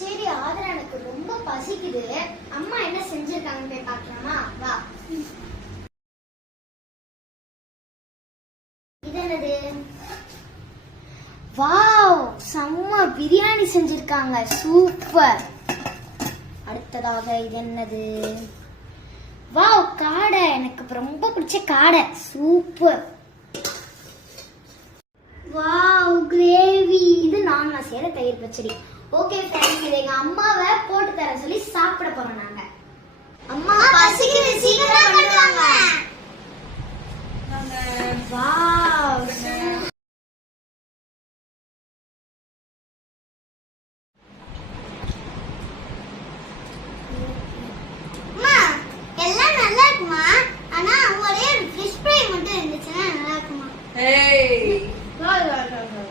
சரி ஆதரா, எனக்கு ரொம்ப பசிக்குது. அம்மா என்ன செஞ்சிருக்காங்கன்னு போய் பார்க்கலாமா? வா. இது என்னது? வாவ், செம்ம பிரியாணி செஞ்சிருக்காங்க. சூப்பர். அடுத்ததாக இது என்னது? வாவ், காடை. எனக்கு ரொம்ப பிடிச்ச காடை. சூப்பர். Wow, gravy. இது நான் செய்யற தயிர் பச்சடி. ஓகே ஃப்ரெண்ட்ஸ், இதை எங்க அம்மாவை போட்டு தர சொல்லி சாப்பிட போறோம் நாங்க. அம்மா பசிக்குது, சீக்கிரம் கொண்டு வாங்க. வாவ்.